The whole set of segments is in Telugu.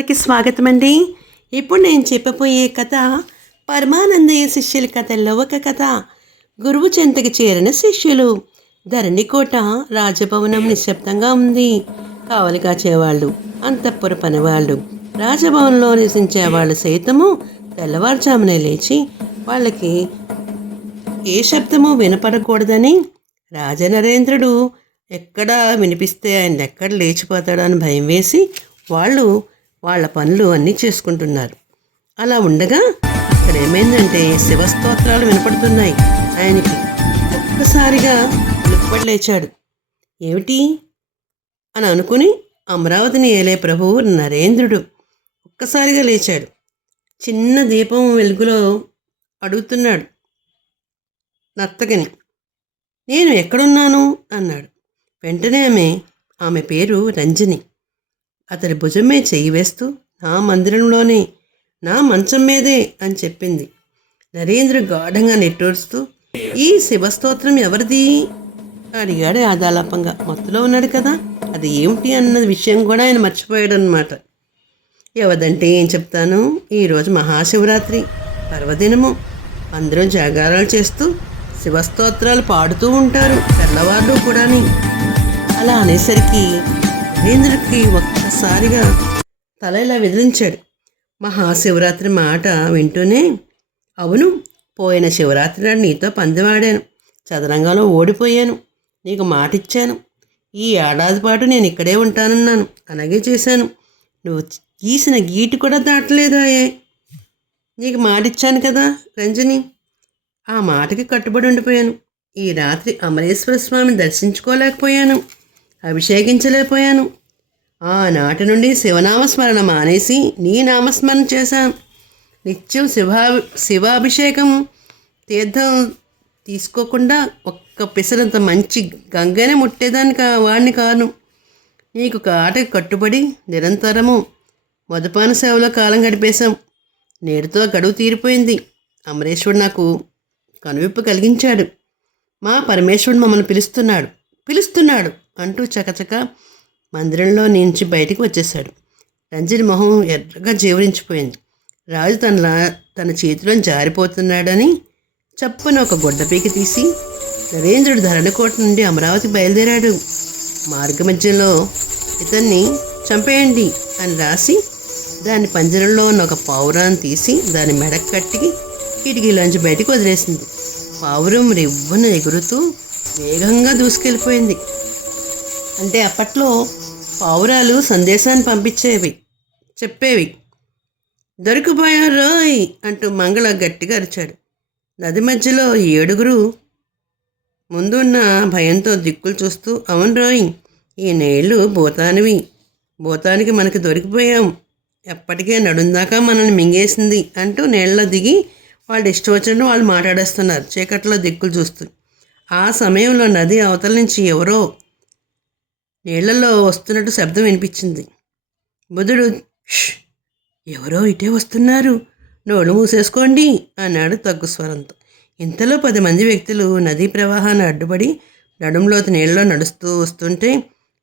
అందరికి స్వాగతం అండి ఇప్పుడు నేను చెప్పబోయే కథ పరమానందయ్య శిష్యుల కథల్లో ఒక కథ. గురువు చెంతకి చేరిన శిష్యులు. ధరణికోట రాజభవనం నిశ్శబ్దంగా ఉంది. కావలి కాచేవాళ్ళు అంతఃపుర పనివాళ్ళు రాజభవనంలో నివసించేవాళ్ళు సైతము తెల్లవారుజామునే లేచి వాళ్ళకి ఏ శబ్దము వినపడకూడదని రాజనరేంద్రుడు ఎక్కడ వినిపిస్తే ఆయన ఎక్కడ లేచిపోతాడని భయం వేసి వాళ్ళు వాళ్ళ పనులు అన్నీ చేసుకుంటున్నారు. అలా ఉండగా అక్కడ ఏమైందంటే శివస్తోత్రాలు వినపడుతున్నాయి. ఆయనకి ఒక్కసారిగా నిప్పటి లేచాడు. ఏమిటి? అని అనుకుని అమరావతిని ఏలే ప్రభువు నరేంద్రుడు ఒక్కసారిగా లేచాడు. చిన్న దీపం వెలుగులో అడుగుతున్నాడు. నర్తకిని నేను ఎక్కడున్నాను? అన్నాడు. వెంటనే ఆమె ఆమె పేరు రంజని. అతడి భుజమే చేయి వేస్తూ నా మందిరంలోనే నా మంచం మీదే అని చెప్పింది. నరేంద్ర గాఢంగా నెట్టూరుస్తూ ఈ శివస్తోత్రం ఎవరిది? అడిగాడు ఆదాలాపంగా మత్తులో ఉన్నాడు కదా అది ఏమిటి అన్న విషయం కూడా ఆయన మర్చిపోయాడు అనమాట ఎవదంటే ఏం చెప్తాను? ఈరోజు మహాశివరాత్రి పర్వదినము. అందరూ జాగారాలు చేస్తూ శివస్తోత్రాలు పాడుతూ ఉంటారు తెల్లవారు కూడాని. అలా అనేసరికి మహేంద్రుడికి ఒక్కసారిగా తల ఇలా వెదిలించాడు. మహాశివరాత్రి మాట వింటూనే అవును పోయిన శివరాత్రి నాడు నీతో పందెమాడాను చదరంగంలో ఓడిపోయాను. నీకు మాట ఇచ్చాను ఈ ఏడాది పాటు నేను ఇక్కడే ఉంటానన్నాను. అలాగే చేశాను. నువ్వు గీసిన గీటు కూడా దాటలేదాయే నీకు మాట ఇచ్చాను కదా రంజని. ఆ మాటకి కట్టుబడి ఉండిపోయాను. ఈ రాత్రి అమరేశ్వర స్వామిని దర్శించుకోలేకపోయాను. అభిషేకించలేకపోయాను. ఆనాటి నుండి శివనామస్మరణ మానేసి నీ నామస్మరణ చేశాను. నిత్యం శివా శివాభిషేకం తీర్థం తీసుకోకుండా ఒక్క పిసరంత మంచి గంగనే ముట్టేదాన్ని కా వాడిని కాను. నీకు ఆటకు కట్టుబడి నిరంతరము మధుపాన సేవలో కాలం గడిపేశాం. నేటితో గడువు తీరిపోయింది. అమరేశ్వరుడు నాకు కనువిప్పు కలిగించాడు. మా పరమేశ్వరుడు మమ్మల్ని పిలుస్తున్నాడు. పిలుస్తున్నాడు అంటూ చకచక మందిరంలో నుంచి బయటికి వచ్చేశాడు. రంజని మొహం ఎర్రగా జీవరించిపోయింది. రాజు తన తన చేతిలో జారిపోతున్నాడని చప్పున ఒక గుడ్డ పీకి తీసి నరేంద్రుడు ధరణకోట నుండి అమరావతి బయలుదేరాడు. మార్గమధ్యంలో ఇతన్ని చంపేయండి అని రాసి దాని పంజరంలో ఉన్న ఒక పావురాన్ని తీసి దాని మెడకు కట్టి కిటికీలోంచి బయటకు వదిలేసింది. పావురం రివ్వున ఎగురుతూ వేగంగా దూసుకెళ్ళిపోయింది. అంటే అప్పట్లో పావురాలు సందేశాన్ని పంపించేవి చెప్పేవి. దొరికిపోయారు రోయ్ అంటూ మంగళ గట్టిగా అరిచాడు. నది మధ్యలో ఏడుగురు ముందున్న భయంతో దిక్కులు చూస్తూ అవును రోయ్ ఈ నీళ్ళు భూతానివి. భూతానికి మనకి దొరికిపోయాం. ఎప్పటికే నడుందాకా మనల్ని మింగేసింది అంటూ నీళ్ళలో దిగి వాళ్ళు ఇష్టం వచ్చినట్టు వాళ్ళు మాట్లాడేస్తున్నారు చీకట్లో దిక్కులు చూస్తూ. ఆ సమయంలో నది అవతల నుంచి ఎవరో నీళ్ళలో వస్తున్నట్టు శబ్దం వినిపించింది. బుధుడు ఎవరో ఇటే వస్తున్నారు. నోళ్ళు మూసేసుకోండి అన్నాడు తగ్గు స్వరంతో. ఇంతలో పది మంది వ్యక్తులు నదీ ప్రవాహాన్ని అడ్డుపడి నడుంలోతి నీళ్ళలో నడుస్తూ వస్తుంటే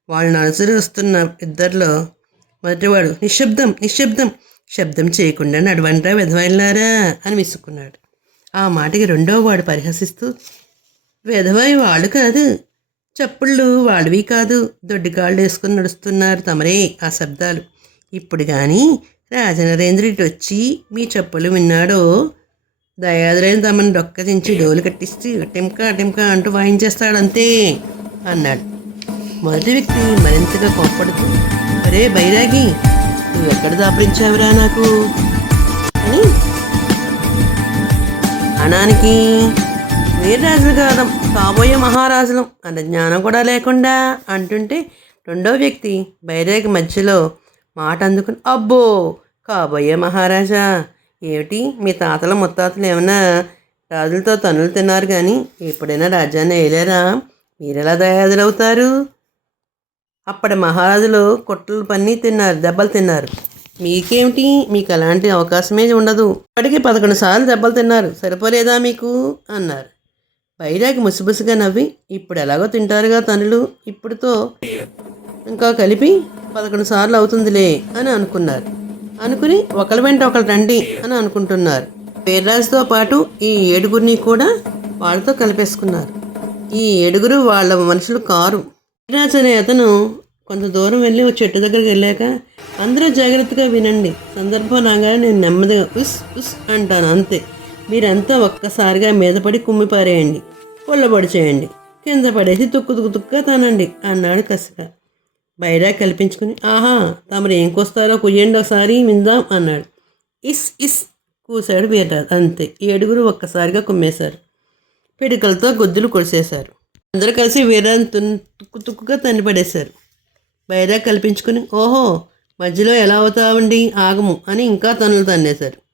వాళ్ళని అనుసరిస్తున్న ఇద్దరిలో మొదటివాడు నిశ్శబ్దం నిశ్శబ్దం శబ్దం చేయకుండా నడవంటా విధవైలారా అని విసుక్కున్నాడు. ఆ మాటకి రెండో వాడు పరిహసిస్తూ విధవై వాళ్ళు కాదు. చప్పుళ్ళు వాళ్ళవి కాదు. దొడ్డికాళ్ళు వేసుకుని నడుస్తున్నారు తమరే ఆ శబ్దాలు. ఇప్పుడు కానీ రాజనరేంద్రుడి ఇటు వచ్చి మీ చెప్పులు విన్నాడో? దయాదరైన తమని డొక్కదించి డోలు కట్టిస్తే టింకా టెంకా అంటూ వాయించేస్తాడంతే అన్నాడు. మొదటి వ్యక్తి మరింతగా కోప్పడుతూ అరే బైరాగి నువ్వు ఎక్కడ దాపరించావురా నాకు? అని అనానికి వీరరాజులు కాదం కాబోయే మహారాజులం అంత జ్ఞానం కూడా లేకుండా అంటుంటే రెండో వ్యక్తి బైరాగి మధ్యలో మాట అందుకుని అబ్బో కాబోయే మహారాజా ఏమిటి? మీ తాతల ముత్తాతలు ఏమైనా రాజులతో తనులు తిన్నారు కానీ ఎప్పుడైనా రాజ్యాన్ని వేయలేరా మీరెలా దయాదులవుతారు? అప్పటి మహారాజులు కొట్టలు పన్ని తిన్నారు దెబ్బలు తిన్నారు. మీకేమిటి? మీకు అలాంటి అవకాశమే ఉండదు. ఇప్పటికీ పదకొండు సార్లు దెబ్బలు తిన్నారు. సరిపోలేదా మీకు? అన్నారు. బైరాగి ముసిబుసిగా నవ్వి ఇప్పుడు ఎలాగో తింటారుగా తనులు ఇప్పుడుతో ఇంకా కలిపి పదకొండు సార్లు అవుతుందిలే అని అనుకున్నారు. అనుకుని ఒకరి వెంట ఒకరు రండి అని అనుకుంటున్నారు. పేర్రాజుతో పాటు ఈ ఏడుగురిని కూడా వాళ్ళతో కలిపేసుకున్నారు. ఈ ఏడుగురు వాళ్ళ మనుషులు కారు. పేర్రాజు అనే అతను కొంత దూరం వెళ్ళి ఒక చెట్టు దగ్గరికి వెళ్ళాక అందరూ జాగ్రత్తగా వినండి. సందర్భం రాగానే నేను నెమ్మదిగా ఉస్ ఉస్ అంటాను అంతే. మీరంతా ఒక్కసారిగా మీదపడి కుమ్మిపారేయండి పొల్లబడి చేయండి కింద పడేసి తుక్కు తుక్కు తనండి అన్నాడు కసిగా బయట కల్పించుకుని ఆహా తమరు ఏం కోస్తారో కుయ్యండి ఒకసారి విందాం అన్నాడు. ఇస్ ఇస్ కూశాడు వీర్రాజు. అంతే ఏడుగురు ఒక్కసారిగా కుమ్మేశారు. పిడికలతో గొద్దులు కొడిసేశారు. అందరూ కలిసి వీర్రాజు తున్ తుక్కు తుక్కుగా తన్ని పడేశారు బైరా కల్పించుకుని ఓహో మధ్యలో ఎలా అవుతావండి ఆగము అని ఇంకా తనులు తన్నేశారు.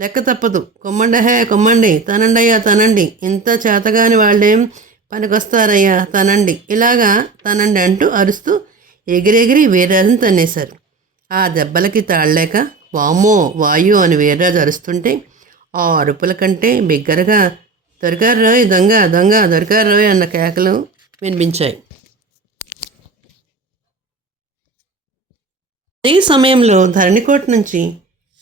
లెక్క తప్పదు. కొమ్మండి హే కొమ్మండి. తనండయ్యా తనండి. ఇంత చేతగాని వాళ్ళేం పనికొస్తారయ్యా తనండి. ఇలాగా తనండి అంటూ అరుస్తూ ఎగిరెగిరి వీర్రాజుని తన్నేశారు. ఆ దెబ్బలకి తాళలేక వామ్మో వాయు అని వీర్రాజు అరుస్తుంటే ఆ అరుపుల కంటే బిగ్గరగా దొరికారు రోయ్ దొంగ దొంగ దొరికారు రోయ్ అన్న కేకలు వినిపించాయి. అదే సమయంలో ధరణికోట నుంచి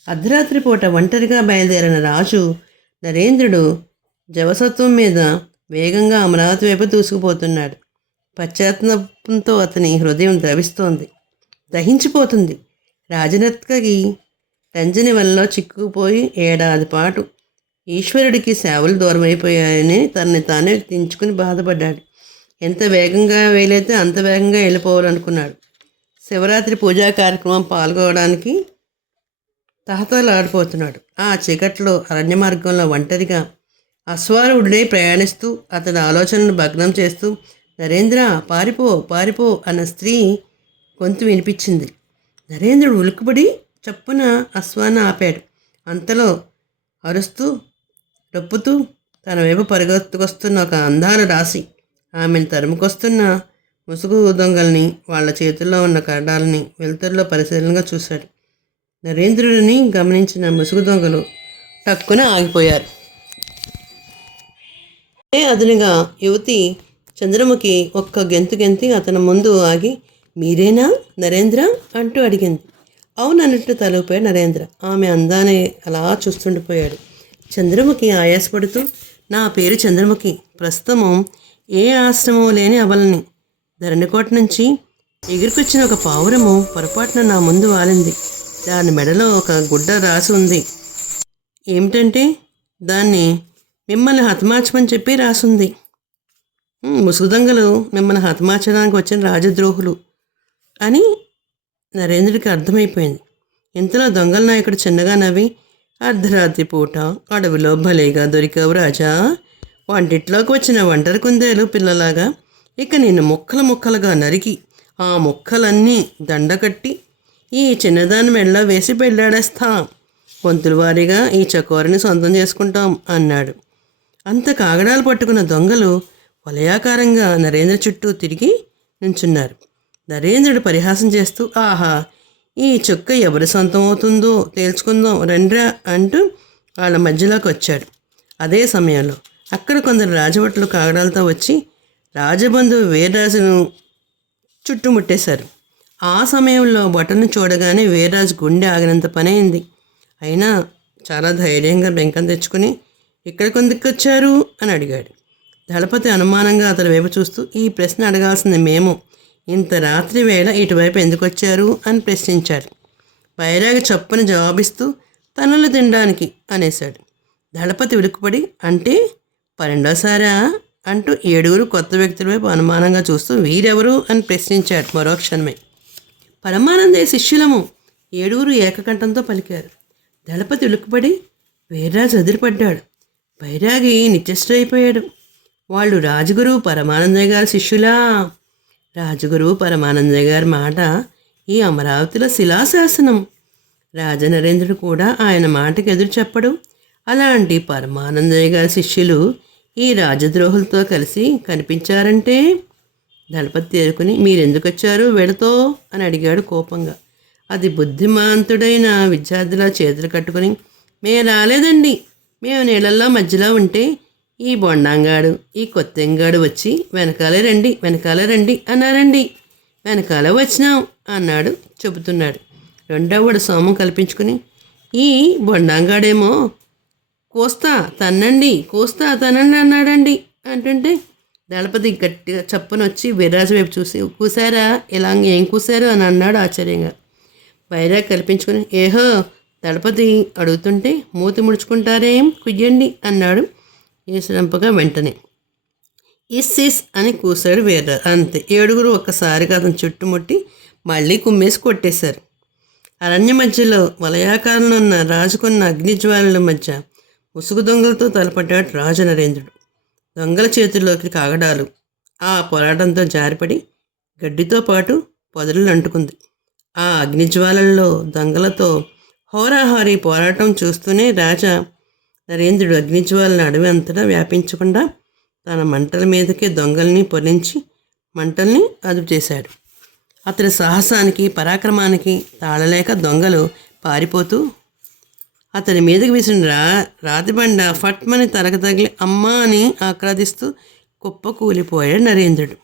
అర్ధరాత్రి పూట ఒంటరిగా బయలుదేరిన రాజు నరేంద్రుడు జవసత్వం మీద వేగంగా అమరావతి వైపు దూసుకుపోతున్నాడు. పశ్చాత్తాపంతో అతని హృదయం ద్రవిస్తోంది. దహించిపోతుంది. రాజనత్కకి రంజని వల్ల చిక్కుకుపోయి ఏడాది పాటు ఈశ్వరుడికి సేవలు దూరమైపోయాయని తనని తానే దించుకుని బాధపడ్డాడు. ఎంత వేగంగా వేలైతే అంత వేగంగా వెళ్ళిపోవాలనుకున్నాడు. శివరాత్రి పూజా కార్యక్రమం పాల్గొనడానికి తహతలాడిపోతున్నాడు ఆ చీకట్లో అరణ్య మార్గంలో ఒంటరిగా అశ్వారూఢుడై ప్రయాణిస్తూ అతని ఆలోచనను భగ్నం చేస్తూ నరేంద్ర పారిపో పారిపో అన్న స్త్రీ గొంతు వినిపించింది. నరేంద్రుడు ఉలుకుబడి చప్పున అశ్వాన్ని ఆపాడు. అంతలో అరుస్తూ రొప్పుతూ తన వైపు పరిగెత్తుకొస్తున్న ఒక అందాల రాశి ఆమెను తరుముకొస్తున్న ముసుగు దొంగల్ని వాళ్ళ చేతుల్లో ఉన్న కరడాలని వెలుతురులో పరిశీలనగా చూశాడు. నరేంద్రుడిని గమనించిన ముసుగు దొంగలు టక్కున ఆగిపోయారు. అదే అదునుగా యువతి చంద్రముఖి ఒక్క గెంతు గెంతి అతని ముందు ఆగి మీరేనా నరేంద్ర? అంటూ అడిగింది. అవునన్నట్టు తలూపాడు నరేంద్ర. ఆమె అందాన్ని అలా చూస్తుండిపోయాడు. చంద్రముఖి ఆయాసపడుతూ నా పేరు చంద్రముఖి. ప్రస్తుతము ఏ ఆశ్రమం లేని అవలని. ధరణికోట నుంచి ఎగిరికొచ్చిన ఒక పావురము పొరపాటున నా ముందు వాలింది. దాని మెడలో ఒక గుడ్డ రాసి ఉంది. ఏమిటంటే దాన్ని మిమ్మల్ని హతమార్చమని చెప్పి రాసుంది ముసుగుదంగలు మిమ్మల్ని హతమార్చడానికి వచ్చిన రాజద్రోహులు అని నరేంద్రుడికి అర్థమైపోయింది. ఇంతలో దొంగల నాయకుడు చిన్నగా నవ్వి అర్ధరాత్రి పూట అడవిలో భలేగా దొరికావు రాజా. వంటిట్లోకి వచ్చిన ఒంటరి కుందేలు పిల్లలాగా ఇక నిన్ను ముక్కలు ముక్కలుగా నరికి ఆ ముక్కలన్నీ దండకట్టి ఈ చిన్నదాని మెడలో వేసి పెళ్ళాడేస్తాం. వంతుల వారీగా ఈ చకోరని సొంతం చేసుకుంటాం అన్నాడు. అంత కాగడాలు పట్టుకున్న దొంగలు వలయాకారంగా నరేంద్ర చుట్టూ తిరిగి నించున్నారు. నరేంద్రుడు పరిహాసం చేస్తూ ఆహా ఈ చుక్క ఎవరి సొంతం అవుతుందో తేల్చుకుందాం రండ్రా అంటూ వాళ్ళ మధ్యలోకి వచ్చాడు. అదే సమయంలో అక్కడ కొందరు రాజభట్లు కాగడాలతో వచ్చి రాజబంధువు వీర్రాజును చుట్టుముట్టేశారు. ఆ సమయంలో బటన్ చూడగానే వీర్రాజు గుండె ఆగినంత పని అయింది. అయినా చాలా ధైర్యంగా బెంకం తెచ్చుకుని ఇక్కడ కొందుకొచ్చారు అని అడిగాడు. దళపతి అనుమానంగా అతని వైపు చూస్తూ ఈ ప్రశ్న అడగాల్సింది మేము. ఇంత రాత్రి వేళ ఇటువైపు ఎందుకు వచ్చారు? అని ప్రశ్నించాడు. బైరాగి చప్పుని జవాబిస్తూ తనులు తినడానికి అనేశాడు. దళపతి ఉలిక్కుపడి అంటే పన్నెండోసారా? అంటూ ఏడుగురు కొత్త వ్యక్తుల వైపు అనుమానంగా చూస్తూ వీరెవరు? అని ప్రశ్నించాడు మరో క్షణమే. పరమానందయ్య శిష్యులము ఏడుగురు ఏకకంఠంతో పలికారు. దళపతి ఉలుక్కుపడి వీర్రాజు ఎదురుపడ్డాడు బైరాగి నిత్యశ్రైపోయాడు వాళ్ళు రాజగురువు పరమానందయ్య గారి శిష్యులా? రాజగురువు పరమానందయ్య గారి మాట ఈ అమరావతిలో శిలాశాసనం. రాజనరేంద్రుడు కూడా ఆయన మాటకి ఎదురు చెప్పడు. అలాంటి పరమానందయ్య గారి శిష్యులు ఈ రాజద్రోహులతో కలిసి కనిపించారంటే? దళపతి తేరుకుని మీరెందుకు వచ్చారు వెళతో అని అడిగాడు కోపంగా. అది బుద్ధిమాంతుడైన విద్యార్థుల చేతులు కట్టుకుని మేము రాలేదండి. మేము నీళ్ళల్లో మధ్యలో ఉంటే ఈ బొండాంగాడు ఈ కొత్తెంగాడు వచ్చి వెనకాలే రండి వెనకాలే రండి అన్నారండి. వెనకాలే వచ్చినాం అన్నాడు చెబుతున్నాడు. రెండవడు సోమం కల్పించుకుని ఈ బొండాంగాడేమో కోస్తా తన్నండి కోస్తా తనండి అన్నాడండి. అంటుంటే దళపతి గట్టిగా చప్పున వచ్చి వీర్రాజు వైపు చూసి కూసారా ఇలా ఏం కూసారు అని అన్నాడు ఆశ్చర్యంగా. బైరా కల్పించుకుని ఏహో దళపతి అడుగుతుంటే మూతి ముడుచుకుంటారేం? కుయ్యండి అన్నాడు ఈశ్వరంపగా వెంటనే. ఇస్ ఇస్ అని కూశాడు వీర్రాజు. అంతే. ఏడుగురు ఒక్కసారిగా అతను చుట్టుముట్టి మళ్ళీ కుమ్మేసి కొట్టేశారు. అరణ్య మధ్యలో వలయాకారంలో ఉన్న రాజుకున్న అగ్నిజ్వాలల మధ్య ముసుగు దొంగలతో తలపడ్డాడు రాజు నరేంద్రుడు. దొంగల చేతుల్లోకి కాగడాలు. ఆ పోరాటంతో జారిపడి గడ్డితో పాటు పొదలు అంటుకుంది. ఆ అగ్నిజ్వాలల్లో దొంగలతో హోరాహోరీ పోరాటం చూస్తూనే రాజా నరేంద్రుడు అగ్నిజ్వాలను అడవి అంతటా వ్యాపించకుండా తన మంటల మీదకే దొంగల్ని పొరించి మంటల్ని అదుపు చేశాడు అతని సాహసానికి పరాక్రమానికి తాళలేక దొంగలు పారిపోతూ అతని మీదకి విసిన రా రాతిబండ ఫట్మని తలక తగిలి అమ్మా అని ఆక్రాదిస్తూ కుప్ప కూలిపోయాడు నరేంద్రుడు.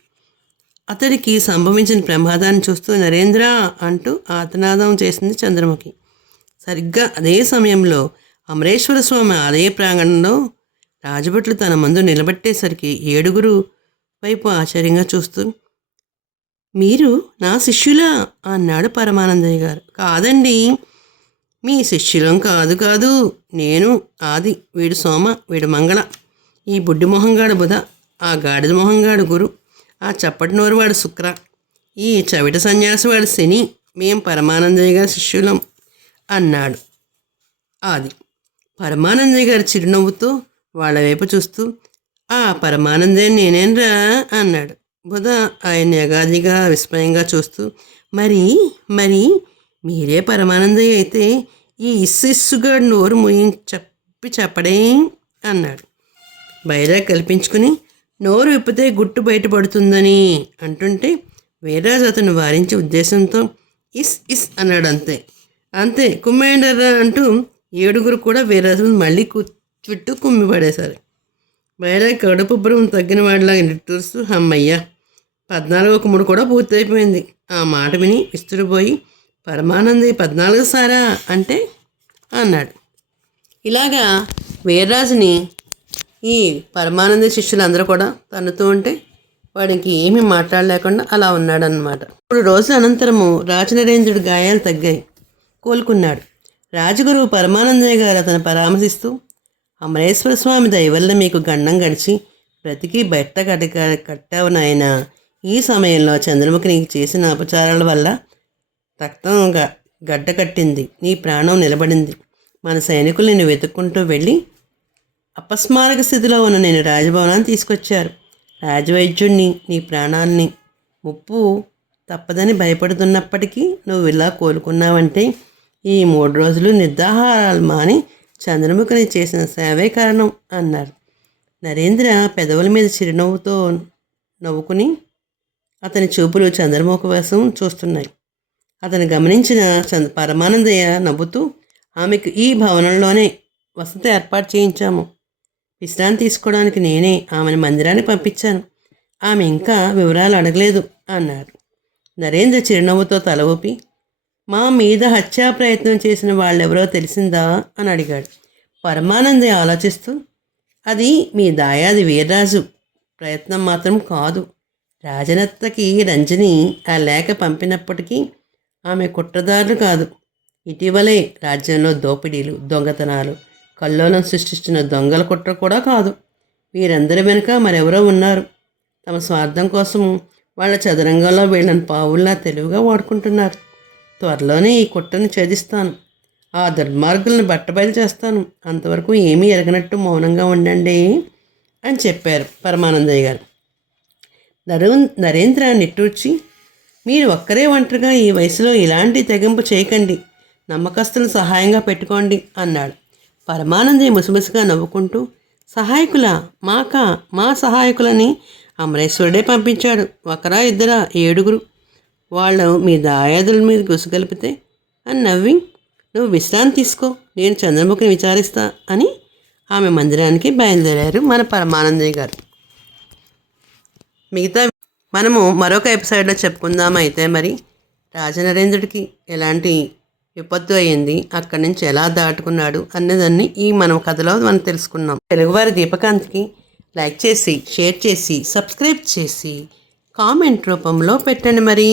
అతడికి సంభవించిన ప్రమాదాన్ని చూస్తూ నరేంద్ర అంటూ ఆతనాదం చేసింది చంద్రముఖి. సరిగ్గా అదే సమయంలో అమరేశ్వర స్వామి ఆలయ ప్రాంగణంలో రాజభట్లు తన ముందు నిలబెట్టేసరికి ఏడుగురు వైపు ఆశ్చర్యంగా చూస్తూ మీరు నా శిష్యులా? అన్నాడు పరమానందయ్య గారు. కాదండి మీ శిష్యులం కాదు కాదు నేను ఆది వీడు సోమ వీడు మంగళ. ఈ బుడ్డి మొహంగాడు బుధ ఆ గాడిద మొహంగాడు గురు ఆ చప్పటి నోరువాడు శుక్ర ఈ చవిట సన్యాసివాడు శని మేం పరమానందయ్య గారి శిష్యులం అన్నాడు ఆది. పరమానందయ్య గారి చిరునవ్వుతో వాళ్ళ వైపు చూస్తూ ఆ పరమానందయ్య నేనేనరా అన్నాడు. బుధ ఆయన యగాదిగా విస్మయంగా చూస్తూ మరి మరి మీరే పరమానందయ్య అయితే ఈ ఇస్సిస్సుగాడు నోరు ముయి చెప్పి చెప్పడేం అన్నాడు. బైరా కల్పించుకుని నోరు విప్పితే గుట్టు బయటపడుతుందని అంటుంటే వీరరాజు అతను వారించే ఉద్దేశంతో ఇస్ ఇస్ అన్నాడు అంతే. అంతే కుమ్మేండర్రా అంటూ ఏడుగురు కూడా వీరరాజును మళ్ళీ కు చుట్టూ కుమ్మి పడేశారు బైరా కడుపు బరువు తగ్గిన వాడిలాగా నిట్టూరుస్తూ అమ్మయ్య పద్నాలుగో కుమ్ముడు కూడా పూర్తయిపోయింది. ఆ మాట విని విస్తుడిపోయి పరమానంది పద్నాలుగు సారా అంటే అన్నాడు. ఇలాగా వీర్రాజుని ఈ పరమానంద శిష్యులందరూ కూడా తన్నుతూ ఉంటే వాడికి ఏమీ మాట్లాడలేకుండా అలా ఉన్నాడనమాట ఇప్పుడు రోజుల అనంతరము రాజనరేంద్రుడి గాయాలు తగ్గాయి. కోలుకున్నాడు. రాజగురువు పరమానందయ్య గారు అతను పరామర్శిస్తూ అమరేశ్వర స్వామి దయవల్ల మీకు గండం గడిచి బ్రతికి బెట్ట కట్ట కట్టావు నాయన. ఈ సమయంలో చంద్రముఖి నీకు చేసిన అపచారాల వల్ల రక్తం గ- గడ్డ కట్టింది. నీ ప్రాణం నిలబడింది. మన సైనికులు నిన్ను వెతుక్కుంటూ వెళ్ళి అపస్మారక స్థితిలో ఉన్న నేను రాజభవనాన్ని తీసుకొచ్చారు. రాజవైద్యుణ్ణి నీ ప్రాణాన్ని. ముప్పు తప్పదని భయపడుతున్నప్పటికీ నువ్వు ఇలా కోలుకున్నావంటే ఈ మూడు రోజులు నిర్దాహారాలు మాని చంద్రముఖిని చేసిన సేవే కారణం అన్నారు. నరేంద్ర పెదవుల మీద చిరునవ్వుతో నవ్వుకుని అతని చూపులు చంద్రముఖ కోసం చూస్తున్నాయి. అతను గమనించిన చంద పరమానందయ్య నవ్వుతూ ఆమెకు ఈ భవనంలోనే వసతి ఏర్పాటు చేయించాము. విశ్రాంతి తీసుకోవడానికి నేనే ఆమెను మందిరానికి పంపించాను. ఆమె ఇంకా వివరాలు అడగలేదు అన్నారు. నరేంద్ర చిరునవ్వుతో తల ఊపి మా మీద హత్యా ప్రయత్నం చేసిన వాళ్ళెవరో తెలిసిందా? అని అడిగాడు. పరమానందయ్య ఆలోచిస్తూ అది మీ దాయాది వీర్రాజు. ప్రయత్నం మాత్రం కాదు. రాజనత్తకి రంజని ఆ లేఖ పంపినప్పటికీ ఆమె కుట్రదారులు కాదు. ఇటీవలే రాజ్యంలో దోపిడీలు దొంగతనాలు కల్లోలం సృష్టిస్తున్న దొంగల కుట్ర కూడా కాదు. వీరందరి వెనుక మరెవరో ఉన్నారు. తమ స్వార్థం కోసం వాళ్ళ చదరంగంలో వీళ్ళని పావుల్లా తెలివిగా వాడుకుంటున్నారు. త్వరలోనే ఈ కుట్రను ఛేదిస్తాను. ఆ దుర్మార్గులను బట్టబయలు చేస్తాను. అంతవరకు ఏమీ ఎరగనట్టు మౌనంగా ఉండండి అని చెప్పారు పరమానందయ్య గారు. నరు నరేంద్ర నిట్టూర్చి మీరు ఒక్కరే ఒంటరిగా ఈ వయసులో ఇలాంటి తెగింపు చేయకండి. నమ్మకస్తులు సహాయంగా పెట్టుకోండి అన్నాడు. పరమానందయ్య ముసిముసిగా నవ్వుకుంటూ సహాయకుల మాక మా సహాయకులని అమరేశ్వరుడే పంపించాడు. ఒకరా ఇద్దరా ఏడుగురు. వాళ్ళు మీ దాయాదుల మీద గుసగలిపితే అని నవ్వి నువ్వు విశ్రాంతి తీసుకో నేను చంద్రముఖిని విచారిస్తా అని ఆమె మందిరానికి బయలుదేరారు మన పరమానందయ్య గారు. మిగతా మనము మరొక ఎపిసోడ్లో చెప్పుకుందాం అయితే మరి రాజనరేంద్రుడికి ఎలాంటి విపత్తు అయింది అక్కడి నుంచి ఎలా దాటుకున్నాడు అన్నదాన్ని ఈ మనం కథలో మనం తెలుసుకున్నాం. తెలుగువారి దీపకాంత్కి లైక్ చేసి షేర్ చేసి సబ్స్క్రైబ్ చేసి కామెంట్ రూపంలో పెట్టండి మరి.